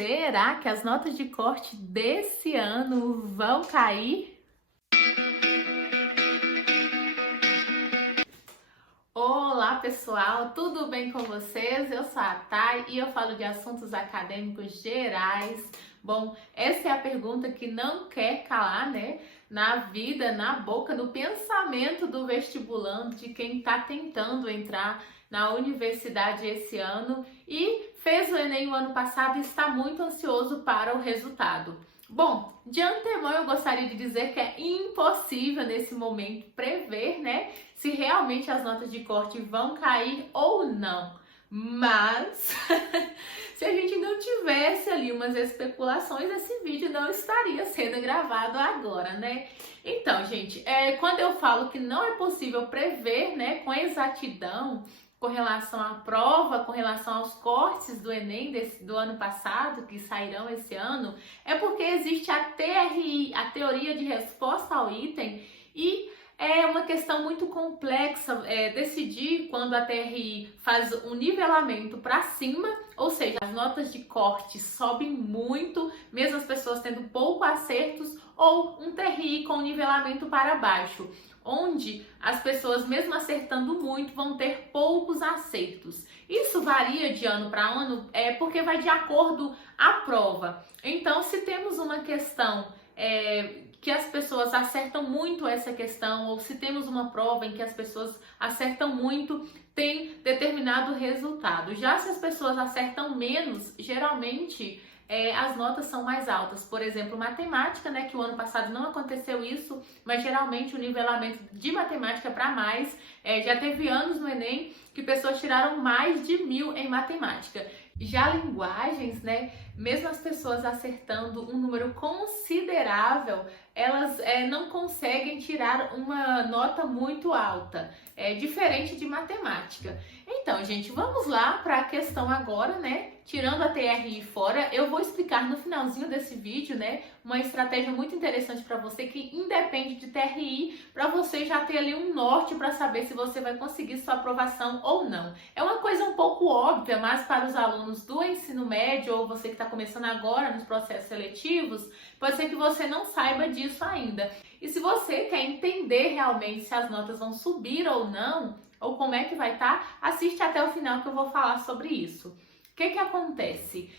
Será que as notas de corte desse ano vão cair? Olá pessoal, tudo bem com vocês? Eu sou a Thay e eu falo de assuntos acadêmicos gerais. Bom, essa é a pergunta que não quer calar, né? Na vida, na boca, no pensamento do vestibulando, de quem está tentando entrar na universidade esse ano e fez o Enem o ano passado e está muito ansioso para o resultado. Bom, de antemão eu gostaria de dizer que é impossível nesse momento prever, né, se realmente as notas de corte vão cair ou não. Mas, se a gente não tivesse ali umas especulações, esse vídeo não estaria sendo gravado agora, né? Então, gente, quando eu falo que não é possível prever, né, com exatidão, com relação à prova, com relação aos cortes do Enem do ano passado, que sairão esse ano, é porque existe a TRI, a teoria de resposta ao item, e é uma questão muito complexa decidir quando a TRI faz um nivelamento para cima, ou seja, as notas de corte sobem muito, mesmo as pessoas tendo pouco acertos, ou um TRI com nivelamento para baixo, onde as pessoas, mesmo acertando muito, vão ter poucos acertos. Isso varia de ano para ano, porque vai de acordo à prova. Então, se temos uma questão que as pessoas acertam muito essa questão, ou se temos uma prova em que as pessoas acertam muito, tem determinado resultado. Já se as pessoas acertam menos, geralmente as notas são mais altas. Por exemplo, matemática, né, que o ano passado não aconteceu isso, mas geralmente o nivelamento de matemática para mais, já teve anos no Enem que pessoas tiraram mais de 1000 em matemática. Já linguagens, né, mesmo as pessoas acertando um número considerável, elas não conseguem tirar uma nota muito alta, diferente de matemática. Então, gente, vamos lá para a questão agora, né? Tirando a TRI fora, eu vou explicar no finalzinho desse vídeo, né, uma estratégia muito interessante para você que independe de TRI, para você já ter ali um norte para saber se você vai conseguir sua aprovação ou não. É uma coisa um pouco óbvia, mas para os alunos do ensino médio ou você que está começando agora nos processos seletivos, pode ser que você não saiba disso ainda. E se você quer entender realmente se as notas vão subir ou não, ou como é que vai estar, assiste até o final que eu vou falar sobre isso. O que acontece?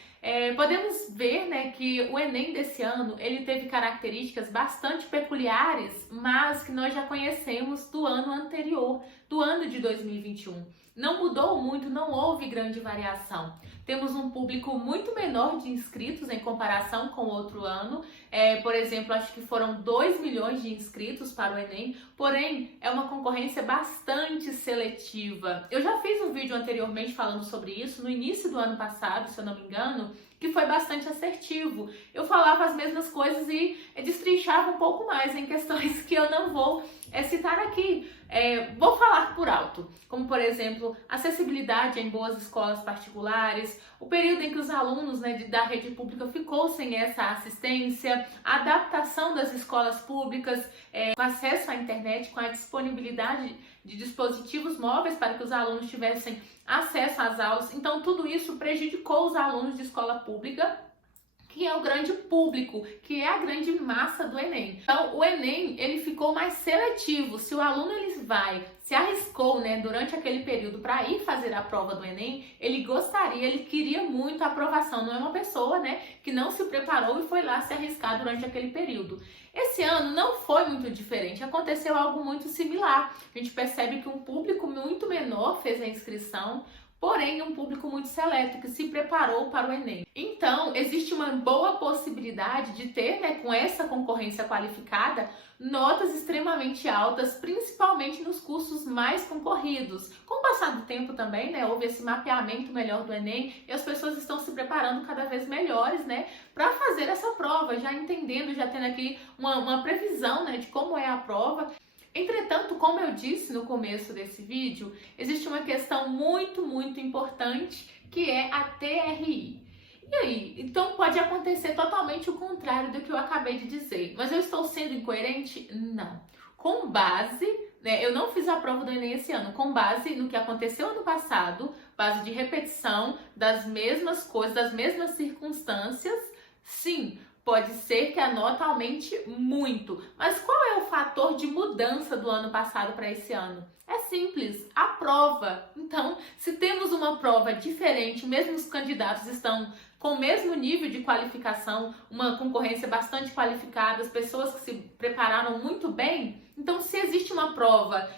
Podemos ver, né, que o Enem desse ano ele teve características bastante peculiares, mas que nós já conhecemos do ano anterior, do ano de 2021. Não mudou muito, não houve grande variação. Temos um público muito menor de inscritos em comparação com o outro ano. Por exemplo, acho que foram 2 milhões de inscritos para o Enem, porém é uma concorrência bastante seletiva. Eu já fiz um vídeo anteriormente falando sobre isso, no início do ano passado, se eu não me engano, que foi bastante assertivo. Eu falava as mesmas coisas e destrinchava um pouco mais em questões que eu não vou citar aqui. Vou falar por alto, como por exemplo, acessibilidade em boas escolas particulares, o período em que os alunos, né, da rede pública ficou sem essa assistência, a adaptação das escolas públicas, com acesso à internet, com a disponibilidade de dispositivos móveis para que os alunos tivessem acesso às aulas. Então, tudo isso prejudicou os alunos de escola pública, que é o grande público, que é a grande massa do Enem. Então, o Enem, ele ficou mais seletivo. Se o aluno se arriscou, né, durante aquele período para ir fazer a prova do Enem, ele queria muito a aprovação. Não é uma pessoa, né, que não se preparou e foi lá se arriscar durante aquele período. Esse ano não foi muito diferente, aconteceu algo muito similar. A gente percebe que um público muito menor fez a inscrição, porém um público muito seleto que se preparou para o Enem. Então, existe uma boa possibilidade de ter, né, com essa concorrência qualificada, notas extremamente altas, principalmente nos cursos mais concorridos. Com o passar do tempo também, né, houve esse mapeamento melhor do Enem e as pessoas estão se preparando cada vez melhores, né, para fazer essa prova, já entendendo, já tendo aqui uma previsão, né, de como é a prova. Entretanto, como eu disse no começo desse vídeo, existe uma questão muito, muito importante, que é a TRI. E aí? Então pode acontecer totalmente o contrário do que eu acabei de dizer. Mas eu estou sendo incoerente? Não. Com base, né, eu não fiz a prova do Enem esse ano, com base no que aconteceu ano passado, base de repetição das mesmas coisas, das mesmas circunstâncias, sim, pode ser que a nota aumente muito. Mas qual é o fator de mudança do ano passado para esse ano? É simples, a prova. Então, se temos uma prova diferente, mesmo os candidatos estão com o mesmo nível de qualificação, uma concorrência bastante qualificada, as pessoas que se prepararam muito bem, então se existe uma prova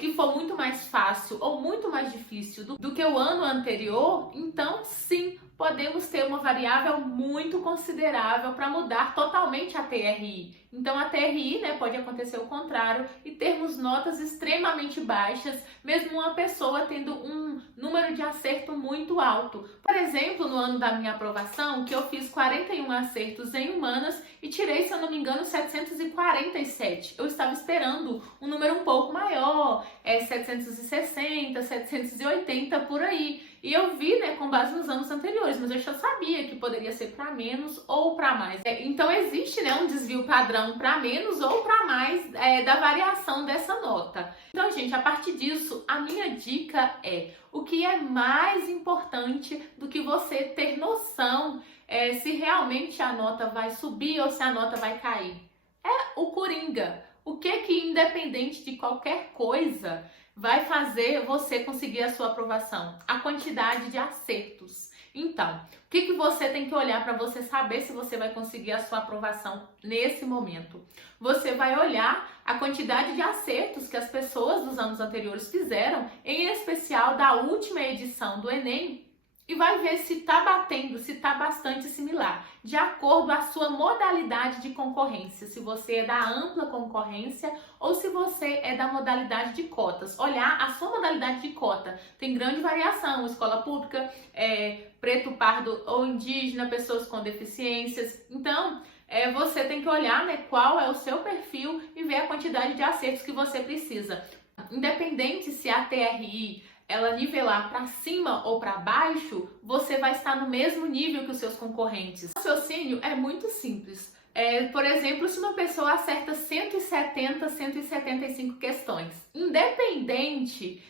que for muito mais fácil ou muito mais difícil do que o ano anterior, então sim, podemos ter uma variável muito considerável para mudar totalmente a TRI. Então a TRI, né, pode acontecer o contrário e termos notas extremamente baixas, mesmo uma pessoa tendo um número de acerto muito alto. Por exemplo, no ano da minha aprovação, que eu fiz 41 acertos em humanas e tirei, se eu não me engano, 747. Eu estava esperando um número um pouco maior, 760, 780 por aí. E eu vi, né, com base nos anos anteriores, mas eu já sabia que poderia ser para menos ou para mais. Então existe, né, um desvio padrão para menos ou para mais da variação dessa nota. Então, gente, a partir disso, a minha dica é: o que é mais importante do que você ter noção se realmente a nota vai subir ou se a nota vai cair? É o coringa. O que independente de qualquer coisa, vai fazer você conseguir a sua aprovação? A quantidade de acertos. Então, o que você tem que olhar para você saber se você vai conseguir a sua aprovação nesse momento? Você vai olhar a quantidade de acertos que as pessoas dos anos anteriores fizeram, em especial da última edição do Enem, e vai ver se está batendo, se está bastante similar, de acordo com a sua modalidade de concorrência, se você é da ampla concorrência ou se você é da modalidade de cotas. Olhar a sua modalidade de cota, tem grande variação, escola pública, preto, pardo ou indígena, pessoas com deficiências. Então, você tem que olhar, né, qual é o seu perfil e ver a quantidade de acertos que você precisa. Independente se a TRI ela nivelar para cima ou para baixo, você vai estar no mesmo nível que os seus concorrentes. O raciocínio é muito simples. Por exemplo, se uma pessoa acerta 170, 175 questões, independente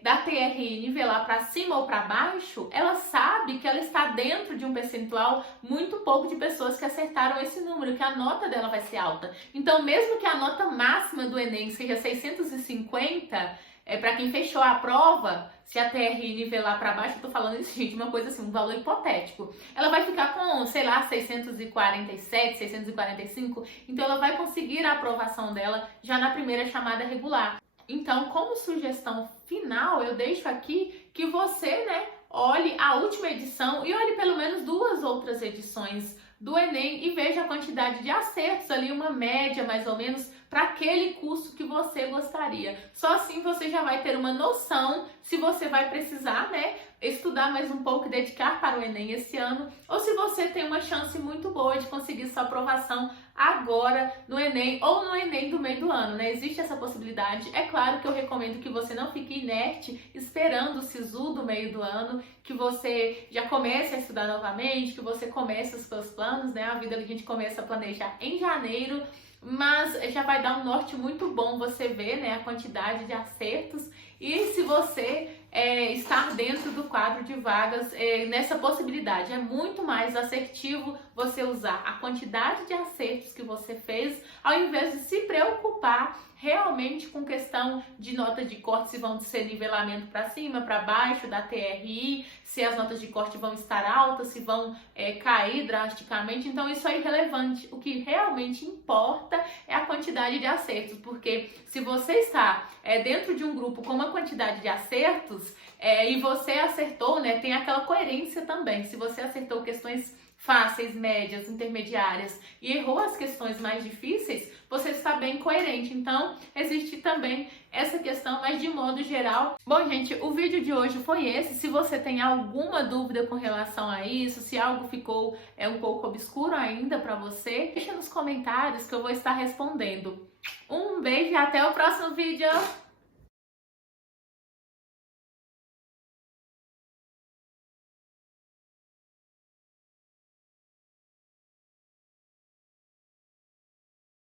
da TRI nivelar para cima ou para baixo, ela sabe que ela está dentro de um percentual muito pouco de pessoas que acertaram esse número, que a nota dela vai ser alta. Então, mesmo que a nota máxima do Enem seja 650, para quem fechou a prova, se a TRI nivelar para baixo, eu tô falando isso, gente, uma coisa assim, um valor hipotético. Ela vai ficar com, sei lá, 647, 645, então ela vai conseguir a aprovação dela já na primeira chamada regular. Então, como sugestão final, eu deixo aqui que você, né, olhe a última edição e olhe pelo menos 2 outras edições do Enem e veja a quantidade de acertos ali, uma média mais ou menos, para aquele curso que você gostaria. Só assim você já vai ter uma noção se você vai precisar, né, estudar mais um pouco e dedicar para o Enem esse ano, ou se você tem uma chance muito boa de conseguir sua aprovação agora no Enem ou no Enem do meio do ano, né? Existe essa possibilidade. É claro que eu recomendo que você não fique inerte esperando o SISU do meio do ano, que você já comece a estudar novamente, que você comece os seus planos, né? A vida a gente começa a planejar em janeiro, mas já vai dar um norte muito bom você ver, né, a quantidade de acertos e se você estar dentro do quadro de vagas nessa possibilidade. É muito mais assertivo você usar a quantidade de acertos que você fez, ao invés de se preocupar realmente com questão de nota de corte, se vão ser nivelamento para cima, para baixo da TRI, se as notas de corte vão estar altas, se vão cair drasticamente. Então isso é irrelevante. O que realmente importa é a quantidade de acertos, porque se você está dentro de um grupo com uma quantidade de acertos e você acertou, né, tem aquela coerência também. Se você acertou questões fáceis, médias, intermediárias e errou as questões mais difíceis, você está bem coerente. Então, existe também essa questão, mas de modo geral. Bom, gente, o vídeo de hoje foi esse. Se você tem alguma dúvida com relação a isso, se algo ficou um pouco obscuro ainda para você, deixa nos comentários que eu vou estar respondendo. Um beijo e até o próximo vídeo!